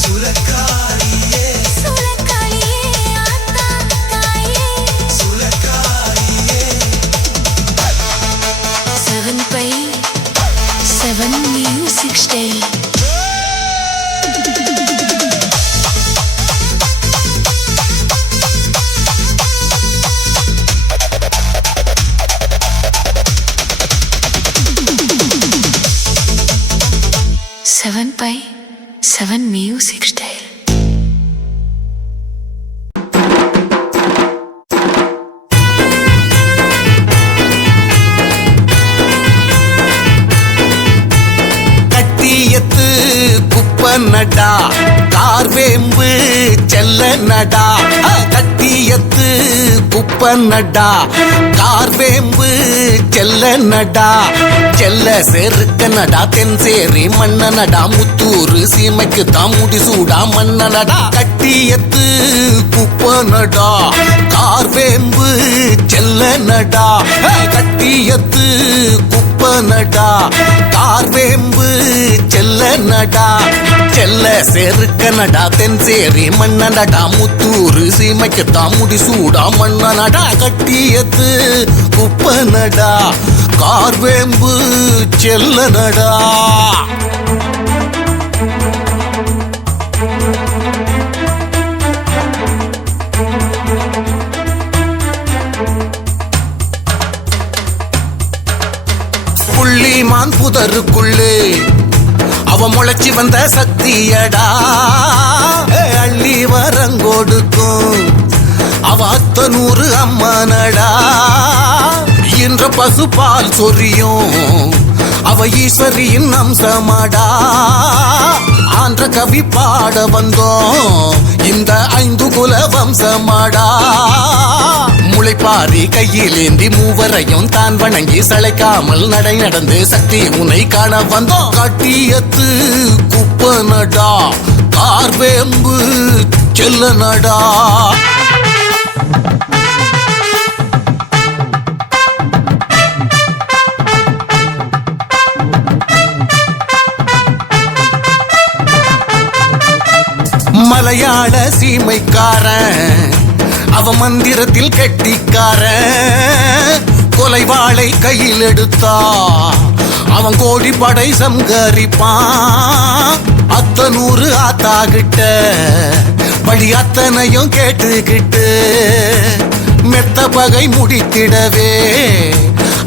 சூலக்காளியே சூலக்காளியே ஆத்தா தாயே சூலக்காளியே 7 music style. Seven music style. கட்டியத்து குப்பனடா கார்வேம்பு செல்லனடா கட்டியத்து குப்பனடா கார்வேம்பு செல்லனடா செல்ல செருக்கனடா தென்சேரி மன்னனடா முத்தூரு சீமைக்கு தான் முடிசூடா மன்னனடா கட்டியத்து குப்பனடா கார்வேம்பு செல்லனடா கட்டியத்து குப்பனடா கார்வேம்பு செல்லனடா செல்ல செருக்கனடா தென்சேரி மன்னனடா முத்தூரு சீமைக்கு தான் முடிசூடா மன்னனடா கட்டியத்து குப்பனடா கார்வேம்பு செல்லனடா புள்ளிமான் புதருக்குள்ளே அவ முளைச்சி வந்த சக்தியடா அள்ளி வரங்கொடுக்கும் அவ 100 அம்மனடா என்ற பசுபால் சொரியும் அவ ஈஸ்வரியின் அம்சமாடா ஆன்ற கவி பாட வந்தோம் இந்த 5 குல வம்சமாடா முளைப்பாரி கையிலேந்தி மூவரையும் தான் வணங்கி சளைக்காமல் நடை நடந்து சக்தி உன்னை காண வந்தோம் கட்டியத்து குப்பனடா கார்வேம்பு செல்லனடா மலையாள சீமைக்காரன் அவ மந்திரத்தில் கெட்டிக்காரன் கொலைவாளை கையில் எடுத்தா அவன் கோடி படை சம்கரிப்பான் 100 ஆத்தாகிட்ட படி அத்தனையும் கேட்டுக்கிட்டு மெத்த பகை முடித்திடவே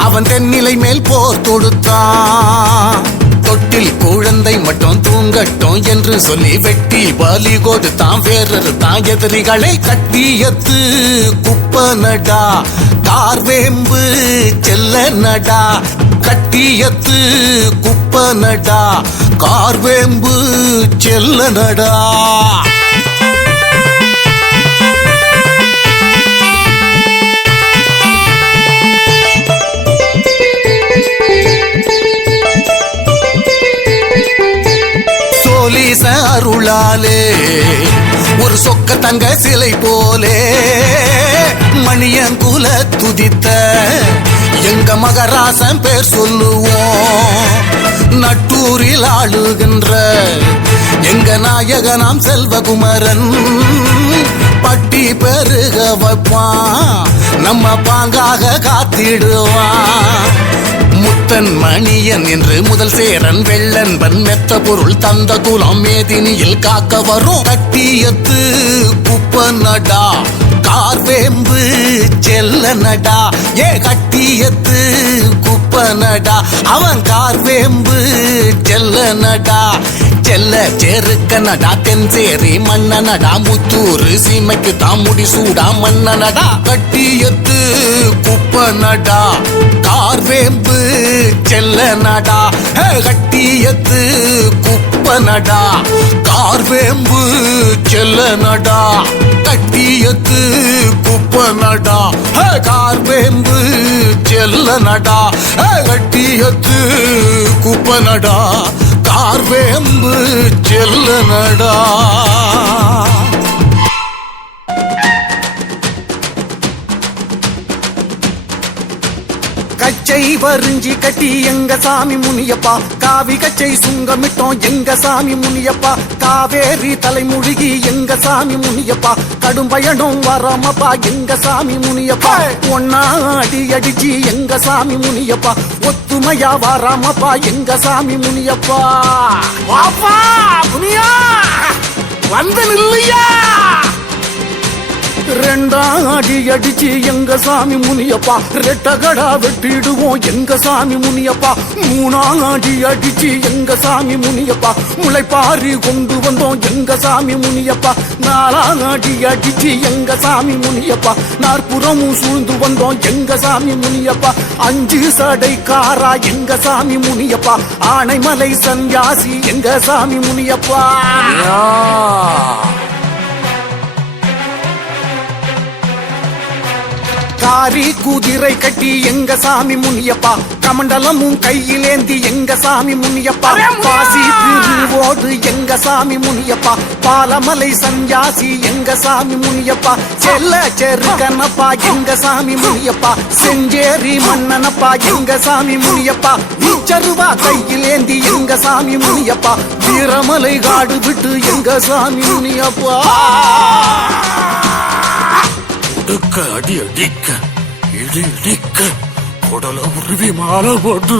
அவன் தென்னிலை மேல் போர் தொடுத்தான் தொட்டில் குழந்தை மட்டும் தூங்கட்டும் என்று சொல்லி வெட்டி பலி கொடுத்தான் வேறொரு தான் எதிரிகளை கட்டியத்து குப்பனடா கார்வேம்பு செல்லனடா கட்டியத்து குப்பனடா கார்வேம்பு செல்லனடா போலீச அருளாலே ஒரு சொக்க தங்க சிலை போலே மணியங்குல துதித்த எங்க மகராசன் பேர் சொல்லுவோம் நட்டூரில் ஆளுகின்ற எங்க நாயகனாம் செல்வகுமரன் பட்டி பெருக வைப்பான் நம்ம பாங்காக காத்திடுவான் முத்தன் மணியன் என்று முதல் சேரன் வெள்ளன்பன் மெத்த பொருள் தந்த குலம் மேதினியில் காக்க வரும் கட்டியத்து குப்பனடா கார்வேம்பு செல்லனடா கட்டியத்து குப்பனடா அவன் கார்வேம்பு செல்லனடா செல்ல செருக்கனடா தென்சேரி மன்னனடா முத்தூரு சீமைக்கு தான் முடிசூடா மன்னனடா கட்டியத்து குப்பனடா கார்வேம்பு செல்லனடா கட்டியத்து குப்பனடா கார்வேம்பு செல்லனடா கட்டியத்து குப்பனடா கார்வேம்பு செல்லனடா கட்டியத்து குப்பனடா கார்வேம்பு செல்லனடா காக்கை வரிஞ்சி கட்டி எங்க சாமி முனியப்பா காவி கச்சை சுங்கமிட்டோம் எங்க சாமி முனியப்பா காவேரி தலைமுழுகி எங்க சாமி முனியப்பா கடும் பயணம் வராமப்பா எங்க சாமி முனியப்பா ஒன்னா அடி அடிச்சு எங்க சாமி முனியப்பா ஒத்துமையா வராமப்பா எங்க சாமி முனியப்பா வாப்பா முனியா வந்து நில்லையா ரெண்டாம் அடி அடிச்சு எங்க சாமி முனியப்பா ரெட்டகடா வெட்டிடுவோம் எங்க சாமி முனியப்பா மூணாம் அடி அடிச்சு எங்க சாமி முனியப்பா முளைப்பாரி கொண்டு வந்தோம் எங்க சாமி முனியப்பா நாலாம் அடி அடிச்சு எங்க சாமி முனியப்பா நாற்புறமும் சூழ்ந்து வந்தோம் எங்க சாமி முனியப்பா அஞ்சு சடைக்காரா எங்க சாமி முனியப்பா ஆனைமலை சன்யாசி எங்க சாமி முனியப்பா காரி குதிரை கட்டி எங்க சாமி முனியப்பா கமண்டலமும் கையிலேந்தி எங்க சாமி முனியப்பா பாசி திருவோடு எங்க சாமி முனியப்பா பாலமலை சன்யாசி எங்க சாமி முனியப்பா செல்ல செருக்கனப்பா எங்க சாமி முனியப்பா செஞ்சேரி மன்னனப்பா எங்க சாமி முனியப்பா வீச்சருவா கையிலேந்தி எங்க சாமி முனியப்பா வீரமலை காடு விட்டு எங்க சாமி முனியப்பா அடி அடிக்க இடி இடிக்க உடல உருவி மாலை போட்டு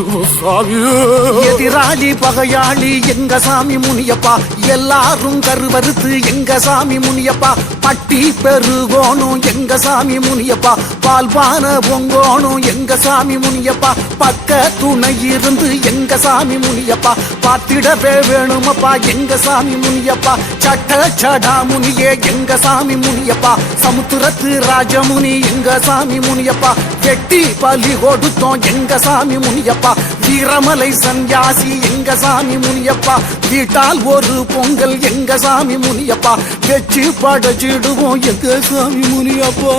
எதிராளி பகையாளி எங்க சாமி முனியப்பா எல்லாரும் கருவறுத்து எங்க சாமி முனியப்பா பட்டி பெருகோணும் எங்க சாமி முனியப்பா பால்பான பொங்கோணும் எங்க சாமி முனியப்பா பக்க துணை இருந்து எங்க சாமி முனியப்பா பார்த்திடவே வேணுமப்பா எங்க சாமி முனியப்பா சட்ட சடா முனியே எங்க சாமி முனியப்பா சமுத்திரத்து ராஜமுனி எங்க சாமி முனியப்பா வெட்டி பலி கொடுத்தோம் எங்க சாமி முனியப்பா வீரமலை சன்யாசி எங்க சாமி முனியப்பா வீட்டால் ஒரு பொங்கல் எங்க சாமி முனியப்பா வெச்சு படைச்சிடுவோம் எங்க சாமி முனியப்பா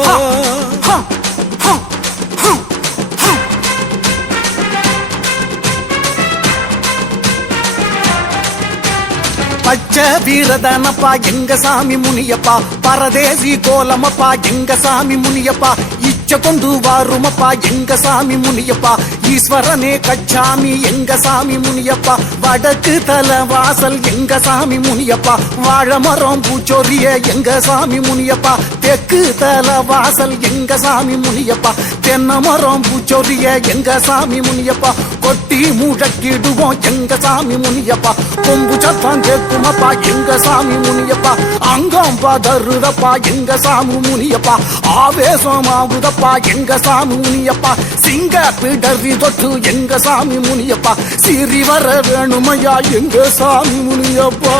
பச்சை வீரதனப்பா எங்க சாமி முனியப்பா பரதேசி கோலமப்பா எங்க சாமி முனியப்பா இச்ச கொண்டு வாருமப்பா எங்க சாமி முனியப்பா ஈஸ்வரனே கச்சாமி எங்க சாமி முனியப்பா வடக்கு தல வாசல் எங்க சாமி முனியப்பா வாழமரம் பூச்சொரிய எங்க சாமி முனியப்பா தெற்கு தல வாசல் எங்க சாமி முனியப்பா தென்னமரம் பூச்சொரிய எங்க சாமி முனியப்பா கொட்டி முழக்கிடுவோம் எங்க சாமி முனியப்பா கொம்பு சத்தம் கேட்குமப்பா எங்க சாமி முனியப்பா அங்கம் பதறுதப்பா எங்க சாமி முனியப்பா ஆவேசமாகுதப்பா எங்க சாமி முனியப்பா சிங்க பிடரி தொட்டு எங்க சாமி முனியப்பா சிறி வர வேணுமையா எங்க சாமி முனியப்பா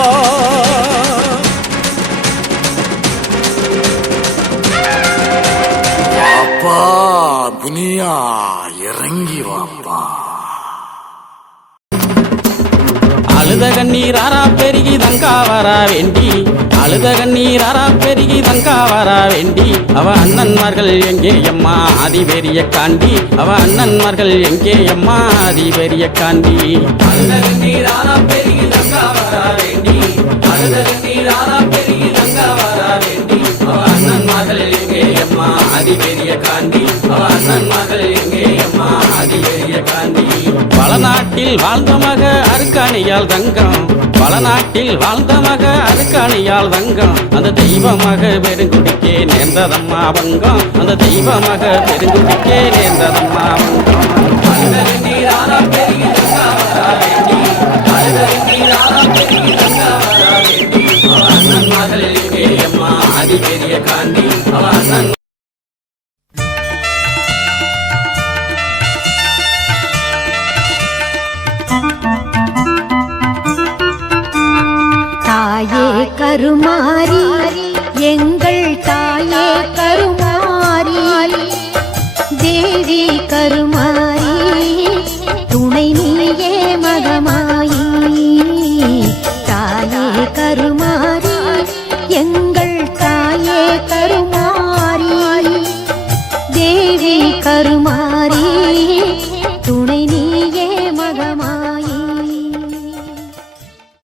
அப்பா முனியா இறங்கி வாப்பா அழுத கண்ணீராரா பெருகி தங்கா வரா வேண்டி அழுத கண்ணீராரா பெருகி தங்கா வரா வேண்டி அவ அண்ணன்மார்கள் எங்கே அம்மா அதிபெரிய காண்டி அவ அண்ணன்மார்கள் எங்கே அம்மா அதிபெரிய காண்டி அழுத கண்ணீராரா பெருகி தங்கா வரா வேண்டி அழுத கண்ணீராரா பெருகி தங்கா வரா வேண்டி அவ அண்ணன்மார்கள் எங்கே அம்மா அதிபெரிய காண்டி அவ அண்ணன்மார்கள் எங்கே அம்மா அதிபெரிய காண்டி பல நாட்டில் வாழ்ந்த மக அருக்காணியால் தங்கம் பல நாட்டில் வாழ்ந்த மக அருக்காணியால் தங்கம் அந்த தெய்வமாக பெருங்குடிக்கே நேர்ந்ததம்மா வங்கம் அந்த தெய்வமாக பெருங்குடிக்கே நேர்ந்ததம்மா வங்கம் அழுதல் நீராரா பெருகி தங்கா வரா வேண்டி அழுதல் நீராரா பெருகி தங்கா வரா வேண்டி அவ அண்ணன் மகள் எங்கே அம்மா அதிபெரிய காண்டி அவ அண்ணன் தாயே கருமாரி எங்கள் தாயே கருமாரி தேவி கருமாரி துணை நீயே மகமாயி தாயே கருமாரி எங்கள்